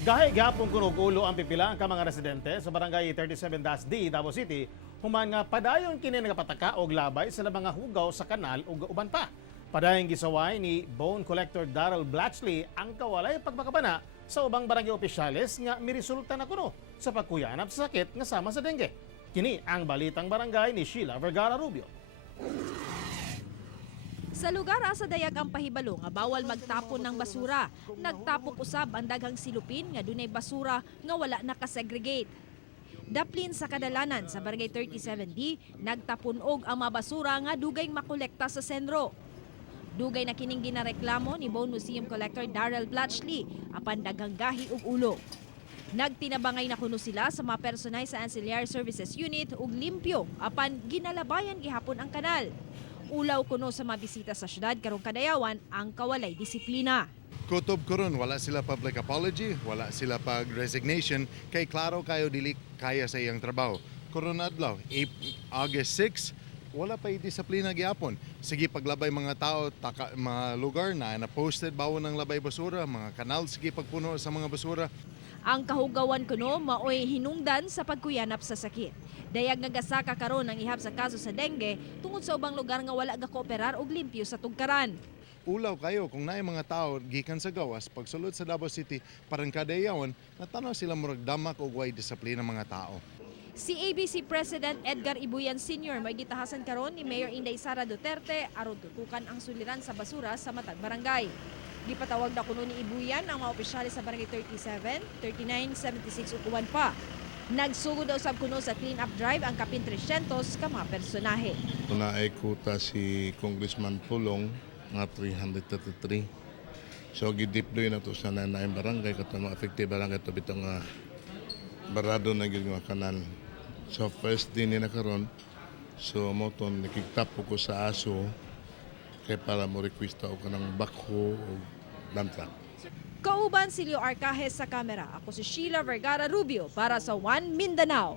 Gahi gihapon kunog ulo ang pipila ka mga residente sa Barangay 37-D, Davao City, human nga padayon kini nagapataka og labay sa mga hugaw sa kanal ug uban pa. Padayon gisaway ni bone collector Daryl Blatchley ang kawalay pagpakabana sa ubang barangay opisyales nga miresulta na kuno sa pagkuyanap sa sakit nga sama sa dengue. Kini ang balitang barangay ni Sheila Vergara Rubio. Sa lugar asa dayag ang pahibalo nga bawal magtapon ng basura, nagtapok usab ang daghang silupin nga dunay basura nga wala nakasegregate. Daplin sa kadalanan sa Barangay 37D, nagtapon og ang mga basura nga dugay makolekta sa sentro. Dugay na kining ginareklamo ni Bone Museum Collector Daryl Blatchley apan daghang gahi ug ulo. Nagtinabangay na kuno sila sa mga personay sa Ancillary Services Unit ug limpyo apan ginalabayan gihapon ang kanal. Ulaw kuno sa mga bisita sa syudad karong kadayawan ang kawalay disiplina. Kutob karon wala sila public apology, wala sila pag-resignation, kay klaro kayo dili kaya sa iyang trabaho. Karon adlaw, August 6, wala pa disiplina gyapon. Sige paglabay mga tao, mga lugar na na-posted bawon ng labay basura, mga kanal sige pagpuno sa mga basura. Ang kahugawan kuno maoy hinungdan sa pagkuyanap sa sakit. Dayag nga gasaka karon ang ihap sa kaso sa dengue tungod sa ubang lugar nga wala gakooperar og limpyo sa tugkaran. Ulaw kayo kung naay mga tao gikan sa gawas pagsulod sa Davao City parang kadayawan natanaw sila murag damak og way disiplina mga tao. Si ABC President Edgar Ibuyan Sr. may gitahasan karon ni Mayor Inday Sara Duterte aron tutukan ang suliran sa basura sa matag barangay. Gipatawag na kuno ni Ibuyan ang mga opisyalis sa Barangay 37, 39, 76 ug uban pa. Nagsugod daw sab kuno sa clean up drive ang kapin 300 ka mga personahe. Naay kuta si Congressman Pulong nga 333. So gideploy na to sa nanayang barangay katong mga effective barangay to bitong barado na gyud nga kanal. So first din na karon. So mo ton nakiktapo ko sa aso kay para mo request og kanang bakho o dump truck. Kauban si Leo Arcajes sa kamera. Ako si Sheila Vergara Rubio para sa One Mindanao.